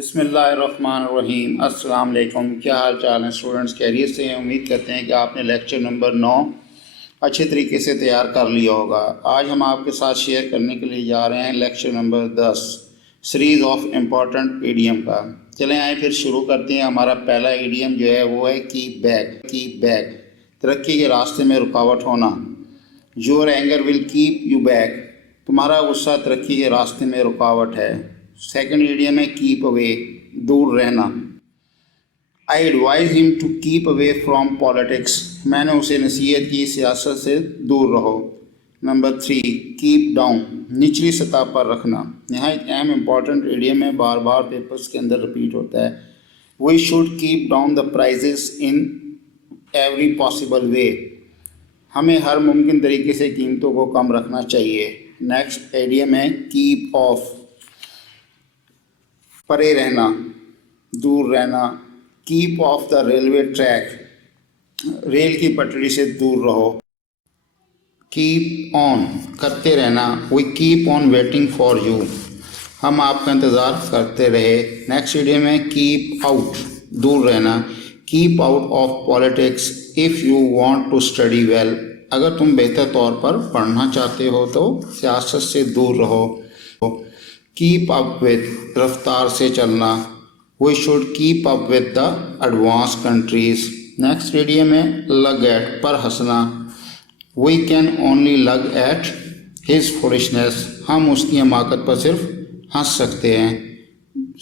बिस्मिल्लाहिर्रहमानिर्रहीम। अस्सलाम वालेकुम। क्या हाल चाल है स्टूडेंट्स? खैरियत से हैं? उम्मीद करते हैं कि आपने लेक्चर नंबर 9 अच्छे तरीके से तैयार कर लिया होगा। आज हम आपके साथ शेयर करने के लिए जा रहे हैं lecture number 10 series of important idiom का। चलें आए फिर शुरू करते हैं। हमारा पहला ईडियम जो है वो है कीप बैक। कीप बैक तरक्की के रास्ते में रुकावट होना। Your anger will keep you back, तुम्हारा गुस्सा तरक्की के रास्ते में रुकावट है। सेकंड ईडियम है कीप अवे, दूर रहना। I advise him to keep away from politics, मैंने उसे नसीहत की सियासत से दूर रहो। नंबर 3 कीप डाउन, निचली सतह पर रखना। यहाँ एक अहम इम्पॉर्टेंट ईडियम है, बार बार पेपर्स के अंदर रिपीट होता है। We should keep down the prices in every possible way, हमें हर मुमकिन तरीके से कीमतों को कम रखना चाहिए। नेक्स्ट ईडियम है कीप ऑफ, परे रहना, दूर रहना। Keep off the railway track, rail की पटरी से दूर रहो। कीप ऑन, करते रहना। We keep on waiting for you, हम आपका इंतज़ार करते रहे। नेक्स्ट ईडियम है कीप आउट, दूर रहना। Keep out of politics if you want to study well, अगर तुम बेहतर तौर पर पढ़ना चाहते हो तो सियासत से दूर रहो। कीप अप विद, रफ्तार से चलना। We should keep up with the advance countries. Next idiom है लग एट, पर हंसना। We can only laugh at his foolishness, हम उसकी हमाकत पर सिर्फ हंस सकते हैं।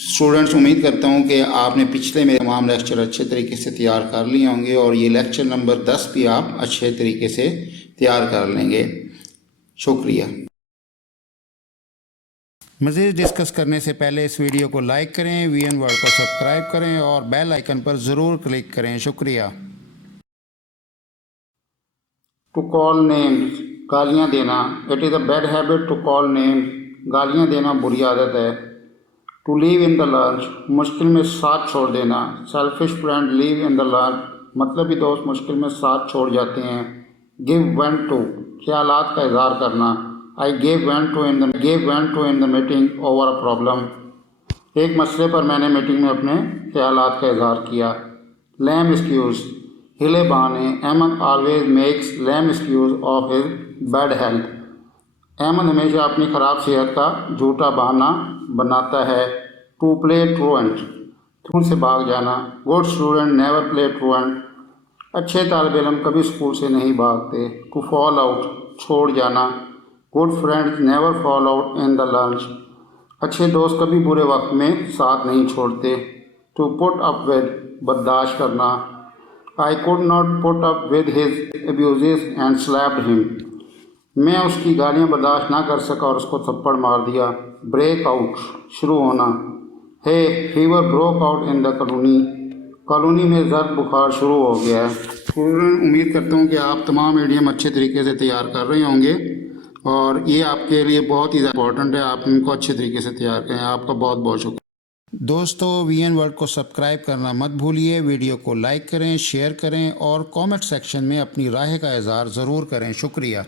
स्टूडेंट्स, उम्मीद करता हूँ कि आपने पिछले मेरे तमाम लेक्चर अच्छे तरीके से तैयार कर लिए होंगे और ये लेक्चर नंबर 10 भी आप अच्छे तरीके से तैयार कर लेंगे। शुक्रिया। मज़ीद डिस्कस करने से पहले इस वीडियो को लाइक करें, वीएन वर्ल्ड को सब्सक्राइब करें और बेल आइकन पर ज़रूर क्लिक करें। शुक्रिया। टू कॉल नेम्स, गालियाँ देना। It is a bad habit to call names, गालियाँ देना बुरी आदत है। To leave in the lurch, मुश्किल में साथ छोड़ देना। Selfish friend leave in the lurch, मतलब ही दोस्त मुश्किल में साथ छोड़ जाते हैं। गिव वेंट टू, ख्यालात का इजहार करना। I gave vent to in the meeting over a problem, एक मसले पर मैंने मीटिंग में अपने ख्यालात का इजहार किया। लैम एक्सक्यूज़, हिले बहाने। Ahmad always makes lame excuse of his bad health, Ahmad हमेशा अपनी ख़राब सेहत का झूठा बहाना बनाता है। टू प्ले ट्रूएंट, स्कूल से भाग जाना। Good student never play truant, अच्छे तालिब इल्म कभी स्कूल से नहीं भागते। टू फॉल आउट, छोड़ जाना। Good friends never fall out in the lunch, अच्छे दोस्त कभी बुरे वक्त में साथ नहीं छोड़ते। टू पुट अप विद, बर्दाश्त करना। I could not put up with his abuses and slapped him, मैं उसकी गालियाँ बर्दाश्त ना कर सका और उसको थप्पड़ मार दिया। ब्रेक आउट, शुरू होना। Hay fever broke out in the colony में जर्द बुखार शुरू हो गया है। स्टूडेंट, उम्मीद करता हूँ कि आप तमाम मीडियम अच्छे तरीके से तैयार कर रहे होंगे और ये आपके लिए बहुत ही इम्पोर्टेंट है, आप इनको अच्छे तरीके से तैयार करें। आपका बहुत बहुत शुक्रिया। दोस्तों, वीएन वर्ल्ड को सब्सक्राइब करना मत भूलिए, वीडियो को लाइक करें, शेयर करें और कमेंट सेक्शन में अपनी राय का इजहार ज़रूर करें। शुक्रिया।